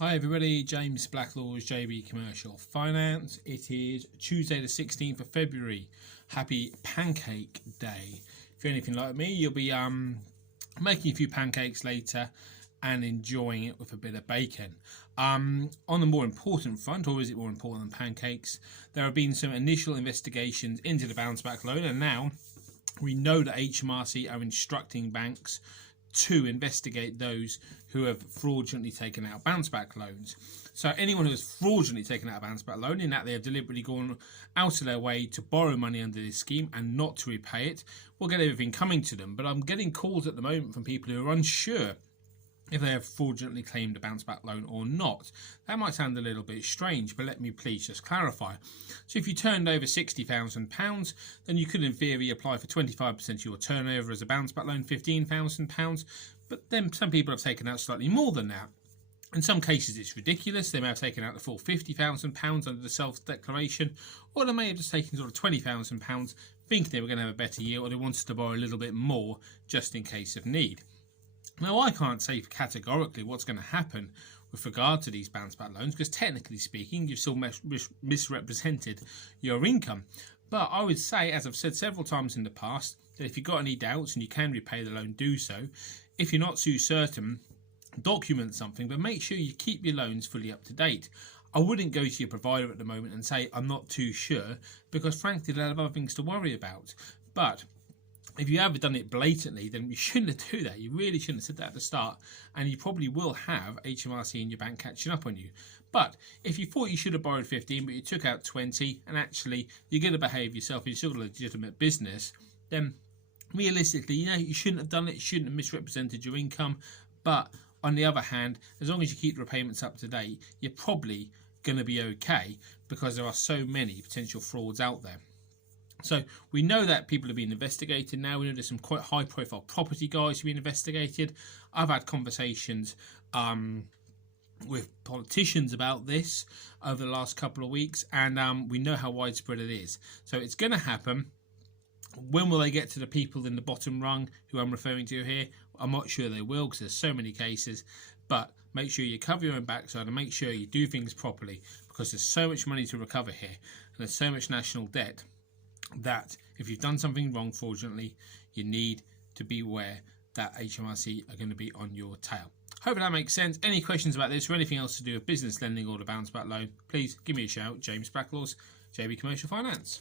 Hi everybody, James Blacklaw's JB Commercial Finance. It is Tuesday the 16th of February. Happy Pancake Day. If you're anything like me, you'll be making a few pancakes later and enjoying it with a bit of bacon. On the more important front, or is it more important than pancakes, there have been some initial investigations into the bounce back loan, and now we know that HMRC are instructing banks to investigate those who have fraudulently taken out bounce back loans. So anyone who has fraudulently taken out a bounce back loan, in that they have deliberately gone out of their way to borrow money under this scheme and not to repay it, will get everything coming to them. But I'm getting calls at the moment from people who are unsure if they have fraudulently claimed a bounce back loan or not. That might sound a little bit strange, but let me please just clarify. So if you turned over £60,000, then you could in theory apply for 25% of your turnover as a bounce back loan, £15,000, but then some people have taken out slightly more than that. In some cases it's ridiculous. They may have taken out the full £50,000 under the self-declaration, or they may have just taken sort of £20,000 thinking they were going to have a better year, or they wanted to borrow a little bit more just in case of need. Now, I can't say categorically what's going to happen with regard to these bounce back loans, because technically speaking, you've still misrepresented your income. But I would say, as I've said several times in the past, that if you've got any doubts and you can repay the loan, do so. If you're not too certain, document something, but make sure you keep your loans fully up to date. I wouldn't go to your provider at the moment and say, I'm not too sure, because frankly, they'll have other things to worry about. But if you have done it blatantly, then you shouldn't do that. You really shouldn't have said that at the start, and you probably will have HMRC in your bank catching up on you. But if you thought you should have borrowed 15, but you took out 20, and actually you're going to behave yourself, you're still a legitimate business, then realistically, you shouldn't have done it, you shouldn't have misrepresented your income. But on the other hand, as long as you keep the repayments up to date, you're probably going to be okay, because there are so many potential frauds out there. So we know that people are being investigated now. We know there's some quite high profile property guys who are being investigated. I've had conversations with politicians about this over the last couple of weeks, and we know how widespread it is. So it's going to happen. When will they get to the people in the bottom rung who I'm referring to here? I'm not sure they will, because there's so many cases. But make sure you cover your own backside and make sure you do things properly, because there's so much money to recover here, and there's so much national debt that if you've done something wrong fraudulently, you need to be aware that HMRC are going to be on your tail. Hope that makes sense. Any questions about this or anything else to do with business lending or the bounce back loan, please give me a shout. James Blacklaw's JB Commercial Finance.